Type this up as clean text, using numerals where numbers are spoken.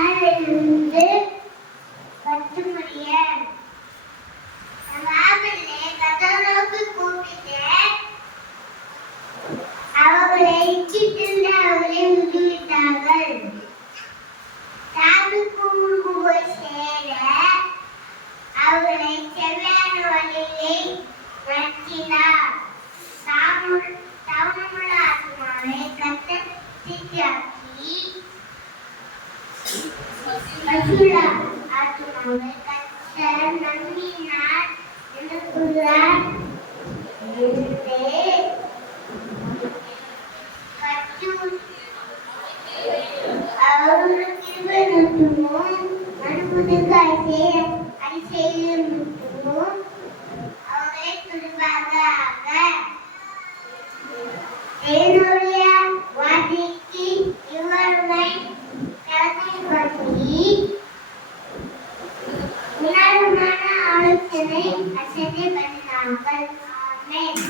ஆறிலிருந்து 10 முடிய கதவுக்கு கூப்பிட்டு அவர்களை இச்சிட்டிருந்த அவர்களை விட்டுவிட்டார்கள். சாமி கும்பிட்டு போய் சேர அவர்களை செவ்வான வழியை நடத்தினார். தவமுள்ள ஆத்மாவை கர்த்தர் திட்டியாக்கி பசுள்ள ஆத்மாவை கர்த்தர் நம்பினார் என்று கூறுகிறார். அவருடைய கிருபை மட்டுமும் மனுபுதுக்கு அதிசயம் மட்டுமும் அவரை துணிவாக என்னுடைய வார்த்தைக்கு இவர்கள் தலைமைப்படுத்தி உணர்வான ஆலோசனை அசைந்து பண்ணினார்கள். ஆமென்.